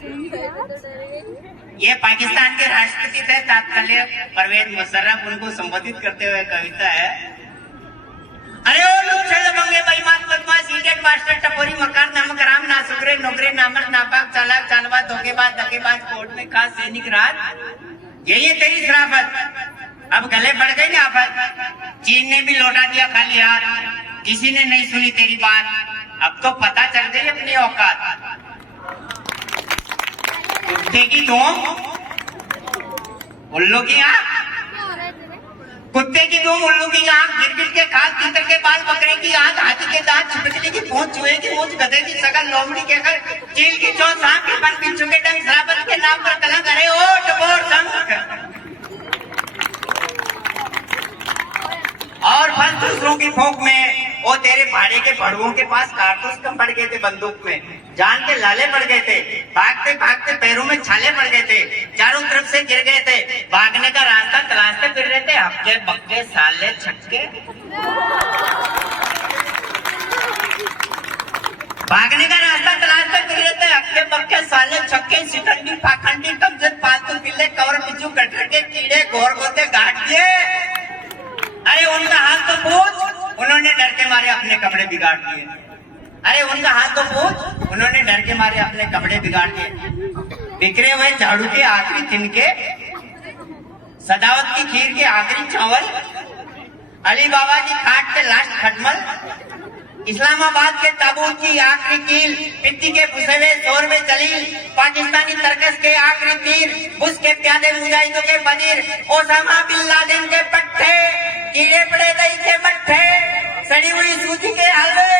ये पाकिस्तान के राष्ट्रपति थे तत्कालीन परवेज मुशर्रफ, उनको संबोधित करते हुए कविता है। अरे ओ लुच्चे बंगे बेईमान बदमाश इडियट मास्टर टपोरी मकार नमक राम ना सुगरे नौकरे नामक नापाक चालाक चालवा धोखेबाज धकेबाज कोर्ट में खास सैनिक राज ये तेरी शराफत। अब गले पड़ गई ना आफत, चीन ने भी लौटा दिया खाली हाथ, किसी ने नहीं सुनी तेरी बात, अब तो पता चल गई अपनी औकात। कुत्ते की धूम उल्लू की आंख, कुत्ते की धूम उल्लू की आंख, गिरगिट के खाल तीतर के बाल बकरे की आंख, हाथी के दांत छिपकली की पूंछ चूहे की मूंछ गधे की शकल लोमड़ी के घर चील की चोंच सांप के पन बिच्छू के डंक शराबत के नाम पर कलंक। अरे ओ टपोर संख और फल दूसरों की भूख में, वो तेरे भाड़े के भड़ुओं के पास कारतूस कम पड़ गए थे बंदूक में, जान के लाले पड़ गए थे, भागते भागते पैरों में छाले पड़ गए थे, चारों तरफ से गिर गए थे, भागने का रास्ता तलाशते फिर रहे थे हफ्ते बक्के साले छक्के। भागने का रास्ता तलाशते फिर रहे थे हफ्ते बक्के साले छक्के, सिकंडी पाखंडी कमजोर पालतू पिल्ले कवर बिच्छू कटकर के कीड़े घोर गोते गाट दिए। अरे उनका हाथ तो पूछ, उन्होंने डर के मारे अपने कपड़े बिगाड़ दिए। अरे उनका हाथ तो पूछ, उन्होंने डर के मारे अपने कपड़े बिगाड़ दिए। बिखरे हुए झाड़ू के आखिरी तिनके, सजावट की खीर के आखिरी चावल, अली बाबा की खाट के लास्ट खटमल, इस्लामाबाद के ताबूत की आखिरी कील, पित्ती के फुसे हुए शोर में जलील, पाकिस्तानी तरकस के आखिरी तीर, बुश के प्यादे मुजाहिदों के बदीर, ओसामा बिन लादेन के पट्टे, कीड़े पड़े दही के मट्ठे, सड़ी हुई सूजी के हलवे,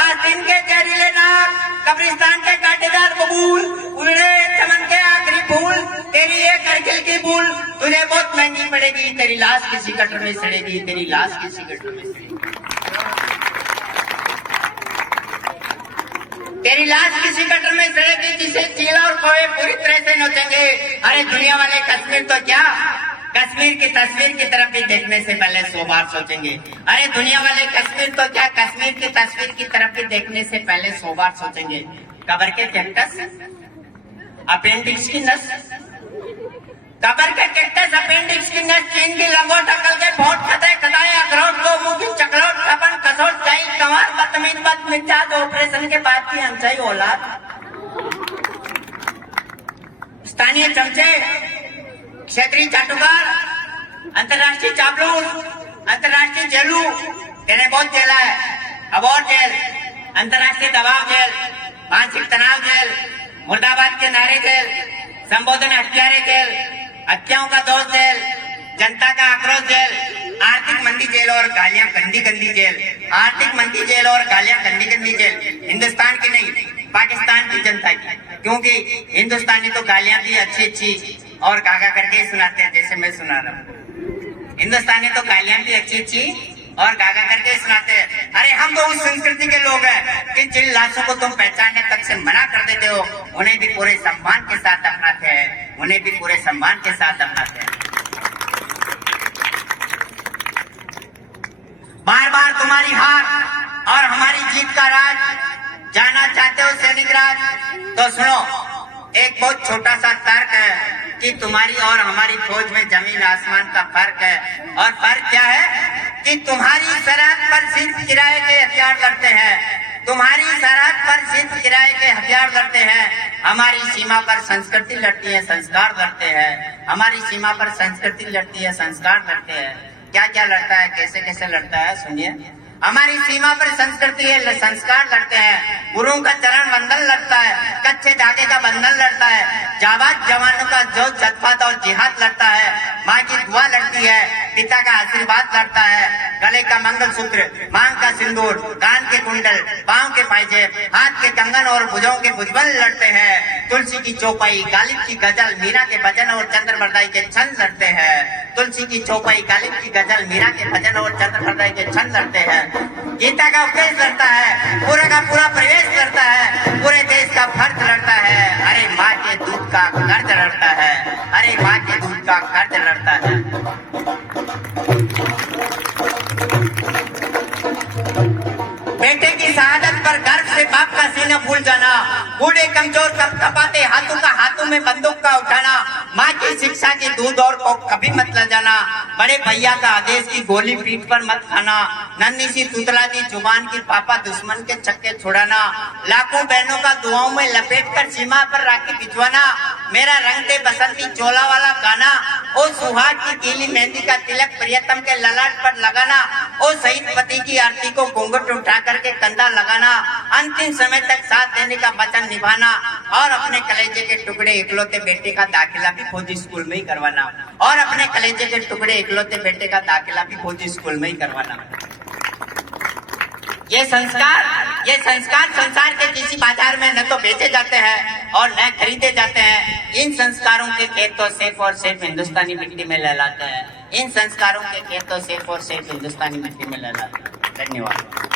आस्तीन के जहरीले नाक, कब्रिस्तान के कांटेदार बबूल, उड़े चमन के आखिरी फूल, तेरी ये करगिल की भूल तुझे बहुत महंगी पड़ेगी, तेरी लाश किसी गटर में सड़ेगी, तेरी लाश किसी गटर में सड़ेगी, तेरी लाश किसी गटर में सड़ेगी, जिसे चीला और कौवे पूरी तरह से नोचेंगे। अरे दुनिया वाले कश्मीर तो क्या, कश्मीर की तस्वीर की तरफ भी देखने से पहले 100 बार सोचेंगे। अरे दुनिया वाले कश्मीर तो क्या, कश्मीर की तस्वीर की तरफ भी देखने से पहले 100 बार सोचेंगे। कब्र के कैक्टस, अपेंडिक्स की नस, कब्र के कैक्टस अपेंडिक्स की नस, चीन की लंगोट अकल के फोट खताए खताए अखरोट को मुंह की चकलोट खपन कसोट चाई कमार बदतमीज बद मिजाज ऑपरेशन के बाद की अनचाही औलाद, स्थानीय चमचे, क्षेत्रीय चाटुकार, अंतर्राष्ट्रीय चापलूस, अंतर्राष्ट्रीय जेलू, तेने बहुत जेला है, अबोर जेल, अंतर्राष्ट्रीय दबाव जेल, मानसिक तनाव जेल, मुर्दाबाद के नारे जेल, संबोधन हत्यारे जेल, हत्याओं का दोष जेल, जनता का आक्रोश जेल, आर्थिक मंदी जेल और गालियां गंदी गंदी जेल, आर्थिक मंदी जेल और गालियां गंदी गंदी जेल, हिंदुस्तान की नहीं पाकिस्तान की जनता की, क्योंकि हिंदुस्तानी तो गालियां भी अच्छी अच्छी और गागा करके सुनाते हैं, जैसे मैं सुना रहा हूँ। हिंदुस्तानी तो गालियां भी अच्छी अच्छी और गागा करके सुनाते हैं। अरे हम तो उस संस्कृति के लोग हैं कि जिन लाशों को तुम पहचानने तक से मना कर देते हो, उन्हें भी पूरे सम्मान के साथ अपनाते हैं, उन्हें भी पूरे सम्मान के साथ अपनाते हैं। बार बार तुम्हारी हार और हमारी जीत का राज जानना चाहते हो सैनिक राज, तो सुनो एक बहुत छोटा सा तर्क है कि तुम्हारी और हमारी फौज में जमीन आसमान का फर्क है। और फर्क क्या है कि तुम्हारी सरहद पर सिर्फ किराए के हथियार लड़ते हैं, तुम्हारी सरहद पर सिर्फ किराए के हथियार लड़ते हैं, हमारी सीमा पर संस्कृति लड़ती है, संस्कार लड़ते हैं, हमारी सीमा पर संस्कृति लड़ती है, संस्कार लड़ते हैं। क्या क्या लड़ता है, कैसे कैसे लड़ता है, सुनिए। हमारी सीमा पर संस्कृति है, संस्कार लड़ते हैं, गुरुओं का चरण बंधन लड़ता है, कच्चे धागे का बंधन लड़ता है, जाबाज जवानों का जो जज्बात और जिहाद लड़ता है, माँ की दुआ लड़ती है, पिता का आशीर्वाद लड़ता है, गले का मंगलसूत्र, मांग का सिंदूर, कान के कुंडल, पाँव के पायजेब, हाथ के कंगन और भुजों के भुजबल लड़ते हैं, तुलसी की चौपाई, गालिब की गजल, मीरा के भजन और चंद्रबरदाई के छंद लड़ते हैं, तुलसी की चौपाई, गालिब की गजल, मीरा के भजन और चंद्रबरदाई के छंद लड़ते हैं, गीता का उपदेश लड़ता है, पूरा का पूरा प्रवेश लड़ता है, पूरे देश का फर्ज लड़ता है, अरे माँ के दूध का कर्ज लड़ता है, अरे माँ के दूध का कर्ज लड़ता है। बेटे की शहादत पर गर्व से बाप का सीना फूल जाना, बूढ़े कमजोर कपाते हाथों का में बंदूक का उठाना, माँ की शिक्षा की दूध और को कभी मत ले जाना, बड़े भैया का आदेश की गोली पीठ पर मत खाना, नन्ही सी तुतला दी जुबान की पापा दुश्मन के चक्के छुड़ाना, लाखों बहनों का दुआओं में लपेट कर सीमा पर राखी भिजवाना, मेरा रंग दे बसंती चोला वाला गाना, ओ सुहाग की गीली मेहंदी का तिलक प्रियतम के ललाट पर लगाना, ओ शहीद पति की आरती को घूंघट उठा करके कंधा लगाना, अंतिम समय तक साथ देने का वचन निभाना और अपने कलेजे के टुकड़े इकलौते बेटे का दाखिला भी फौजी स्कूल में ही करवाना, और अपने कलेजे के टुकड़े इकलौते बेटे का दाखिला भी फौजी स्कूल में ही करवाना। ये संस्कार संसार के किसी बाजार में न तो बेचे जाते हैं और न खरीदे जाते हैं। इन संस्कारों के खेत तो सिर्फ और सिर्फ हिंदुस्तानी मिट्टी में लहलाते हैं। इन संस्कारों के खेत तो सिर्फ और सिर्फ हिंदुस्तानी मिट्टी में लहलाते हैं। धन्यवाद।